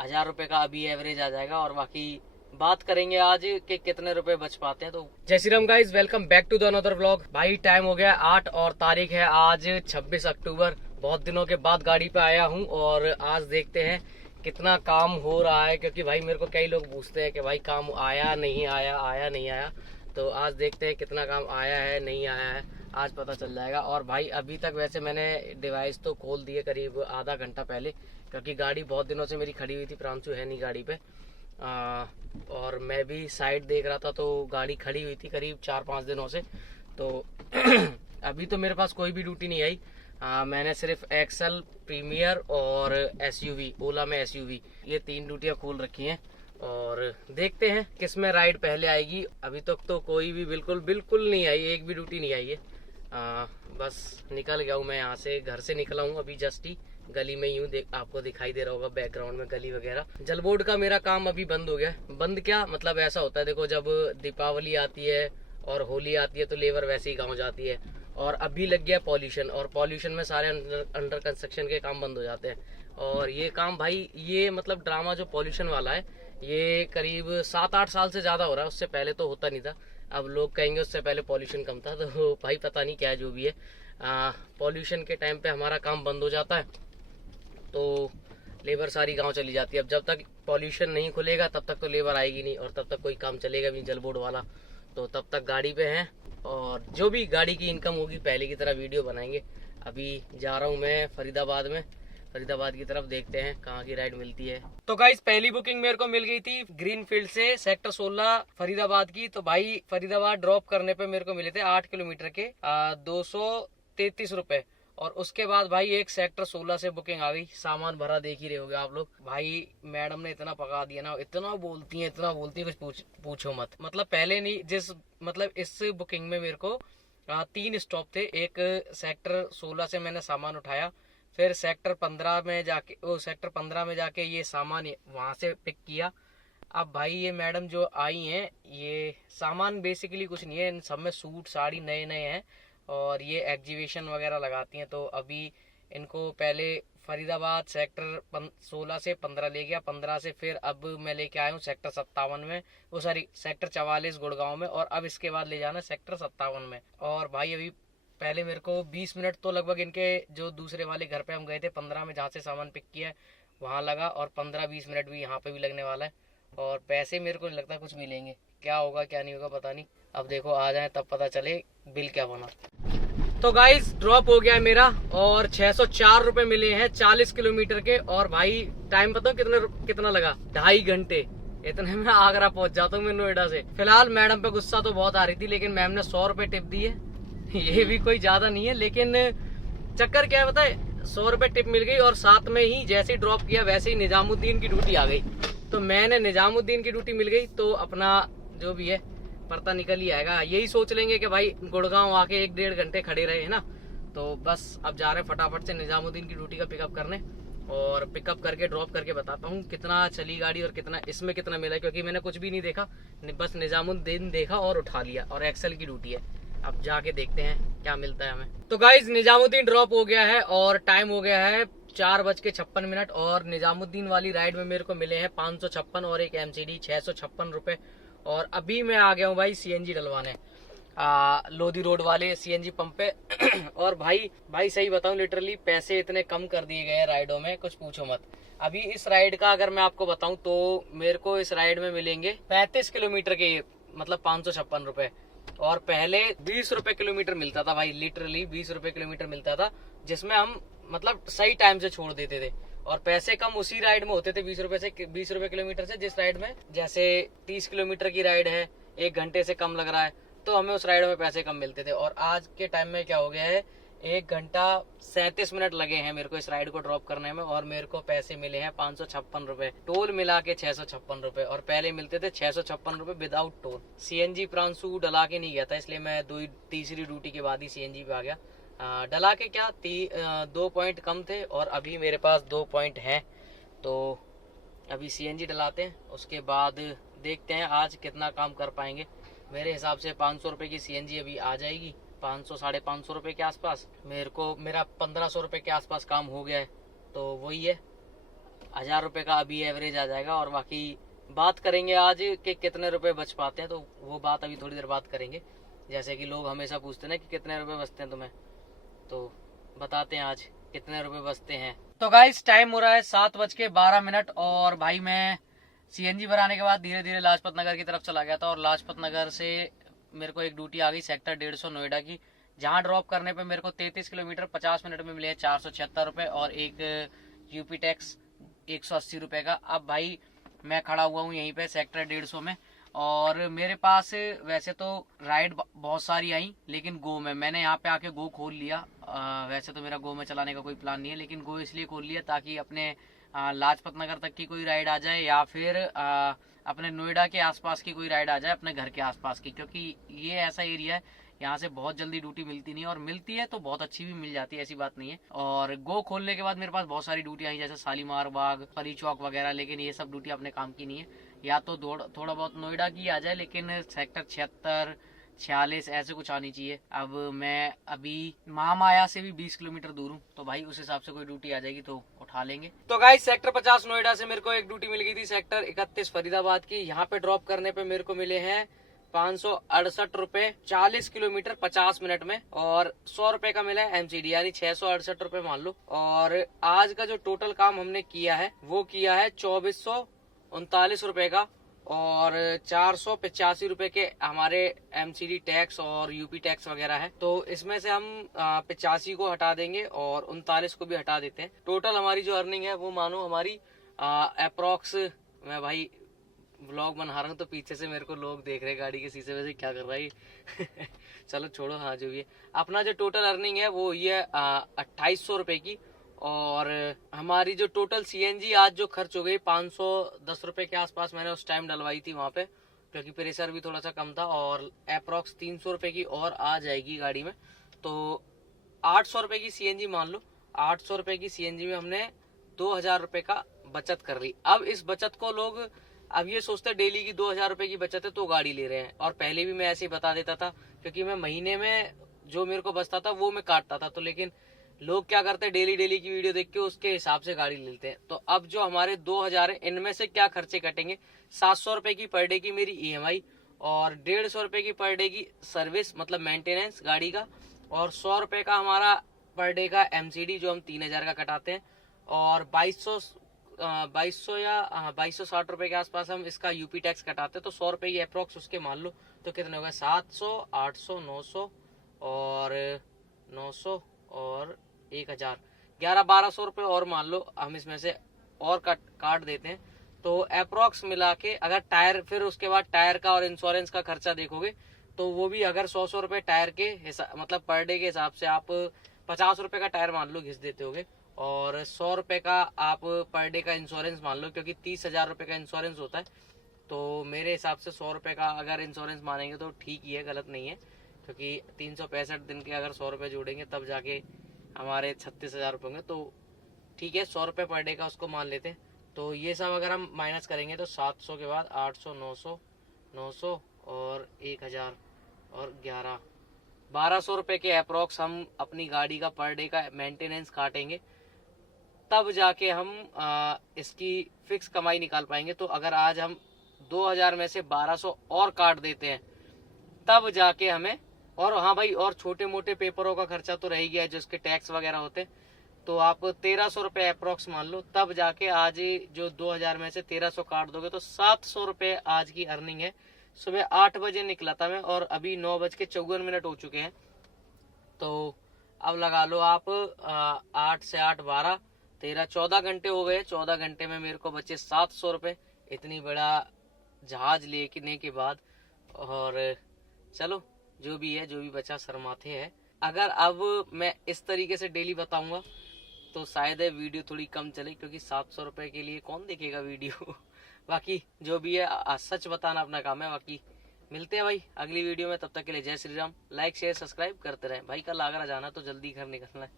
1000 रुपए का अभी एवरेज आ जाएगा, और बाकी बात करेंगे आज कि कितने रुपए बच पाते हैं। तो जय Shri Ram guys, welcome back to the another vlog. भाई टाइम हो गया 8 और तारीख है आज 26 अक्टूबर। बहुत दिनों के बाद गाड़ी पे आया हूँ और आज देखते हैं कितना काम हो रहा है, क्योंकि भाई मेरे को कई लोग पूछते हैं कि भाई काम आया नहीं आया, आया नहीं आया। तो आज देखते हैं कितना काम आया है नहीं आया है, आज पता चल जाएगा। और भाई अभी तक वैसे मैंने डिवाइस तो खोल दिए करीब आधा घंटा पहले, क्योंकि गाड़ी बहुत दिनों से मेरी खड़ी हुई थी। प्रांशु है नहीं गाड़ी पे, और मैं भी साइड देख रहा था, तो गाड़ी खड़ी हुई थी करीब 4-5 दिनों से। तो अभी तो मेरे पास कोई भी ड्यूटी नहीं आई। मैंने सिर्फ एक्सेल, प्रीमियर और एसयूवी, ओला में एसयूवी, ये 3 ड्यूटियाँ खोल रखी हैं। और देखते हैं किस में राइड पहले आएगी। अभी तक तो कोई भी बिल्कुल नहीं आई, एक भी ड्यूटी नहीं आई है। बस निकल गया हूँ मैं यहाँ से, घर से निकला हूँ अभी जस्ट ही। गली में ही हूँ, आपको दिखाई दे रहा होगा बैकग्राउंड में गली वगैरह। जल बोर्ड का मेरा काम अभी बंद हो गया। बंद क्या मतलब, ऐसा होता है देखो, जब दीपावली आती है और होली आती है तो लेबर वैसे ही गाँव जाती है। और अभी लग गया पॉल्यूशन, और पॉल्यूशन में सारे अंडर कंस्ट्रक्शन के काम बंद हो जाते हैं। और ये काम भाई, ये मतलब ड्रामा जो पॉल्यूशन वाला है, ये करीब 7-8 साल से ज़्यादा हो रहा है। उससे पहले तो होता नहीं था। अब लोग कहेंगे उससे पहले पॉल्यूशन कम था, तो भाई पता नहीं क्या जो भी है। पॉल्यूशन के टाइम पे हमारा काम बंद हो जाता है, तो लेबर सारी गांव चली जाती है। अब जब तक पॉल्यूशन नहीं खुलेगा तब तक तो लेबर आएगी नहीं, और तब तक कोई काम चलेगा भी जल बोर्ड वाला। तो तब तक गाड़ी पे हैं, और जो भी गाड़ी की इनकम होगी पहले की तरह वीडियो बनाएंगे। अभी जा रहा हूँ मैं फरीदाबाद में, फरीदाबाद की तरफ। देखते हैं कहाँ की राइड मिलती है। तो गाइस पहली बुकिंग मेरे को मिल गई थी ग्रीन फील्ड से, सेक्टर 16 फरीदाबाद की। तो भाई फरीदाबाद ड्रॉप करने पे मेरे को मिले थे 8 किलोमीटर के 233 रुपए। और उसके बाद भाई एक सेक्टर 16 से बुकिंग आ गई। सामान भरा देख ही रहे होगे आप लोग। भाई मैडम ने इतना पका दिया ना, इतना बोलती है कुछ पूछो मत। मतलब पहले नहीं, मतलब इस बुकिंग में मेरे को 3 स्टॉप थे। एक सेक्टर 16 से मैंने सामान उठाया, फिर सेक्टर 15 में जाके ये सामान वहां से पिक किया। अब भाई ये मैडम जो आई हैं, ये सामान बेसिकली कुछ नहीं है, इन सब में सूट साड़ी नए नए हैं, और ये एग्जीबिशन वगैरह लगाती हैं। तो अभी इनको पहले फरीदाबाद सेक्टर 16 से 15 ले गया, 15 से फिर अब मैं लेके आया हूँ सेक्टर 57 में, वो सॉरी सेक्टर 44 गुड़गांव में, और अब इसके बाद ले जाना सेक्टर 57 में। और भाई अभी पहले मेरे को 20 मिनट तो लगभग इनके जो दूसरे वाले घर पे हम गए थे 15 में, जहाँ से सामान पिक किया है वहाँ लगा, और 15-20 मिनट भी यहाँ पे भी लगने वाला है। और पैसे मेरे को नहीं लगता कुछ मिलेंगे, क्या होगा क्या नहीं होगा पता नहीं। अब देखो आ जाए तब पता चले बिल क्या बना। तो गाइस ड्रॉप हो गया है मेरा, और 604 रुपए मिले हैं 40 किलोमीटर के। और भाई टाइम पता कितना लगा, 2.5 घंटे। इतने में आगरा पहुंच जाता हूँ मैं नोएडा से। फिलहाल मैडम पे गुस्सा तो बहुत आ रही थी, लेकिन मैम ने 100 रुपए टिप दी है। ये भी कोई ज्यादा नहीं है, लेकिन चक्कर क्या है पता है, 100 रुपए टिप मिल गई, और साथ में ही जैसे ही ड्रॉप किया वैसे ही निजामुद्दीन की ड्यूटी आ गई। तो मैंने निजामुद्दीन की ड्यूटी मिल गई, तो अपना जो भी है पता निकल ही आएगा। यही सोच लेंगे कि भाई गुड़गांव आके 1-1.5 घंटे खड़े रहे है ना। तो बस अब जा रहे हैं फटाफट से निजामुद्दीन की ड्यूटी का पिकअप करने, और पिकअप करके ड्रॉप करके बताता हूँ कितना चली गाड़ी और इसमें कितना मिला, क्योंकि मैंने कुछ भी नहीं देखा, बस निजामुद्दीन देखा और उठा लिया। और एक्सेल की ड्यूटी है, अब जाके देखते हैं क्या मिलता है हमें। तो गाइज निजामुद्दीन ड्रॉप हो गया है, और टाइम हो गया है 4:56। और निजामुद्दीन वाली राइड में मेरे को मिले हैं 556 और एक एमसीडी 656 रुपए। और अभी मैं आ गया हूँ भाई सीएनजी डलवाने लोधी रोड वाले सीएनजी पंप पे। और भाई सही बताऊं, लिटरली पैसे इतने कम कर दिए गए हैं राइडों में, कुछ पूछो मत। अभी इस राइड का अगर मैं आपको बताऊं तो मेरे को इस राइड में मिलेंगे 35 किलोमीटर के, मतलब 556 रुपए। और पहले 20 रुपए किलोमीटर मिलता था भाई, लिटरली 20 रुपए किलोमीटर मिलता था, जिसमें हम मतलब सही टाइम से छोड़ देते थे। और पैसे कम उसी राइड में होते थे 20 रुपए किलोमीटर से, जिस राइड में जैसे 30 किलोमीटर की राइड है, 1 घंटे से कम लग रहा है, तो हमें उस राइड में पैसे कम मिलते थे। और आज के टाइम में क्या हो गया है, 1 घंटा 37 मिनट लगे हैं मेरे को इस राइड को ड्रॉप करने में, और मेरे को पैसे मिले हैं 556 रुपए, टोल मिला के 656 रुपए। और पहले मिलते थे 656 रुपए विदाउट टोल। सीएनजी प्रांशु डला के नहीं गया था, इसलिए मैं तीसरी ड्यूटी के बाद ही सीएनजी पे आ गया। डला के क्या 2 पॉइंट कम थे, और अभी मेरे पास 2 पॉइंट हैं। तो अभी सीएनजी डलाते हैं, उसके बाद देखते हैं आज कितना काम कर पाएंगे। मेरे हिसाब से 500 रुपए की सीएनजी अभी आ जाएगी, 500-550 रुपए के आसपास। मेरा 1500 रुपए के आसपास काम हो गया है, तो वही है। 1000 रुपये का अभी एवरेज आ जाएगा, और बाकी बात करेंगे आज कि कितने रुपए बच पाते हैं, तो वो बात अभी थोड़ी देर बात करेंगे। जैसे कि लोग हमेशा पूछते हैं ना कि कितने रुपए बचते हैं तुम्हें, तो बताते हैं आज कितने रुपए बचते हैं। तो गाइस टाइम हो रहा है 7:12, और भाई मैं सीएनजी भराने के बाद धीरे धीरे लाजपत नगर की तरफ चला गया था, और लाजपत नगर से मेरे को एक ड्यूटी आ गई सेक्टर 150 नोएडा की, जहां ड्रॉप करने पे मेरे को 33 किलोमीटर 50 मिनट में मिले हैं 476 रुपए, और एक यूपी टैक्स 180 रुपए का। अब भाई मैं खड़ा हुआ हूँ यहीं पे सेक्टर 150 में, और मेरे पास वैसे तो राइड बहुत सारी आई, लेकिन गो में मैंने यहाँ पे आके गो खोल लिया। वैसे तो मेरा गो में चलाने का कोई प्लान नहीं है, लेकिन गो इसलिए खोल लिया ताकि अपने लाजपत नगर तक की कोई राइड आ जाए, या फिर अपने नोएडा के आसपास की कोई राइड आ जाए अपने घर के आसपास की, क्योंकि ये ऐसा एरिया है यहाँ से बहुत जल्दी ड्यूटी मिलती नहीं है, और मिलती है तो बहुत अच्छी भी मिल जाती है, ऐसी बात नहीं है। और गो खोलने के बाद मेरे पास बहुत सारी ड्यूटी आई, जैसे शालीमार बाग, परी चौक वगैरह, लेकिन ये सब ड्यूटी अपने काम की नहीं है। या तो थोड़ा बहुत नोएडा की आ जाए, लेकिन सेक्टर 76 46 ऐसे कुछ आनी चाहिए। अब मैं अभी महामाया से भी 20 किलोमीटर दूर हूँ, तो भाई उस हिसाब से कोई ड्यूटी आ जाएगी तो उठा लेंगे। तो गाइस सेक्टर 50 नोएडा से मेरे को एक ड्यूटी मिल गई थी सेक्टर 31 फरीदाबाद की। यहाँ पे ड्रॉप करने पे मेरे को मिले हैं 568 रुपए 40 किलोमीटर 50 मिनट में, और 100 रुपए का मिला है एमसीडी, यानी 668 रुपए मान लो। और आज का जो टोटल काम हमने किया है वो किया है 2439 रुपए का, और 485 रुपए के हमारे एमसीडी टैक्स और यूपी टैक्स वगैरह है। तो इसमें से हम 85 को हटा देंगे और 39 को भी हटा देते हैं। टोटल हमारी जो अर्निंग है वो मानो हमारी अप्रोक्स, मैं भाई व्लॉग बना रहा हूँ तो पीछे से मेरे को लोग देख रहे गाड़ी के शीशे में से, क्या कर रहा है चलो छोड़ो। हाँ जो भी है, अपना जो टोटल अर्निंग है वो ये 2800 रुपए की, और हमारी जो टोटल सीएनजी आज जो खर्च हो गई 510 रुपए के आसपास मैंने उस टाइम डलवाई थी वहां पे, क्योंकि प्रेशर भी थोड़ा सा कम था, और अप्रोक्स 300 रुपए की और आ जाएगी गाड़ी में, तो 800 रुपए की सीएनजी मान लो। 800 रुपए की सीएनजी में हमने 2000 रुपए का बचत कर ली। अब इस बचत को लोग अब ये सोचते डेली की 2000 रुपए की बचत है तो गाड़ी ले रहे हैं, और पहले भी मैं ऐसे ही बता देता था, क्योंकि मैं महीने में जो मेरे को बचता था वो मैं काटता था। तो लेकिन लोग क्या करते हैं, डेली की वीडियो देख के उसके हिसाब से गाड़ी लेते हैं। तो अब जो हमारे 2000 है, इनमें से क्या खर्चे कटेंगे, 700 रुपए की पर डे की मेरी ईएमआई, और 150 रुपए की पर डे की सर्विस मतलब मेंटेनेंस गाड़ी का, और 100 रुपए का हमारा पर डे का एमसीडी जो हम 3000 का कटाते हैं, और 2200 या 2260 रुपए के आसपास हम इसका यूपी टैक्स कटाते हैं। तो 100 रुपए की अप्रोक्स उसके मान लो, तो कितने हो गए, 700 800 900 और 900 और 1000, 1100-1200 रुपए और मान लो हम इसमें से और काट देते हैं। तो अप्रोक्स मिला के अगर टायर, फिर उसके बाद टायर का और इंश्योरेंस का खर्चा देखोगे तो वो भी अगर 100 रुपए टायर के मतलब पर डे के हिसाब से आप 50 रुपए का टायर मान लो घिस देते होगे, और 100 रुपए का आप पर डे का इंश्योरेंस मान लो, क्योंकि 30,000 रुपए का इंश्योरेंस होता है। तो मेरे हिसाब से 100 रुपए का अगर इंश्योरेंस मानेंगे तो ठीक ही है, गलत नहीं है, क्योंकि 365 दिन के अगर 100 रुपए जोड़ेंगे तब जाके हमारे 36,000 रुपए होंगे। तो ठीक है, 100 रुपए पर डे का उसको मान लेते हैं। तो ये सब अगर हम माइनस करेंगे तो 700 के बाद 800 900 और 1000 और 1200 रुपए के अप्रोक्स हम अपनी गाड़ी का पर डे का मेंटेनेंस काटेंगे, तब जाके हम इसकी फिक्स कमाई निकाल पाएंगे। तो अगर आज हम 2000 में से 1200 और काट देते हैं तब जाके हमें, और हाँ भाई, और छोटे मोटे पेपरों का खर्चा तो रह ही गया जिसके टैक्स वगैरह होते, तो आप 1300 रुपए अप्रोक्स मान लो, तब जाके आज जो 2000 में से 1300 काट दोगे तो 700 रुपए आज की अर्निंग है। सुबह 8 बजे निकला था मैं, और अभी 9:54 हो चुके हैं। तो अब लगा लो आप 8 से 8 12 13 14 घंटे हो गए। 14 घंटे में मेरे को बचे 700 रुपए, इतनी बड़ा जहाज लेने के बाद। और चलो जो भी है, जो भी बचा शर्माते है। अगर अब मैं इस तरीके से डेली बताऊंगा तो शायद वीडियो थोड़ी कम चले, क्योंकि 700 रुपए के लिए कौन देखेगा वीडियो बाकी जो भी है सच बताना अपना काम है। बाकी मिलते हैं भाई अगली वीडियो में, तब तक के लिए जय Shri Ram. Like share subscribe करते रहें भाई। कल आगरा जाना तो जल्दी घर निकलना है।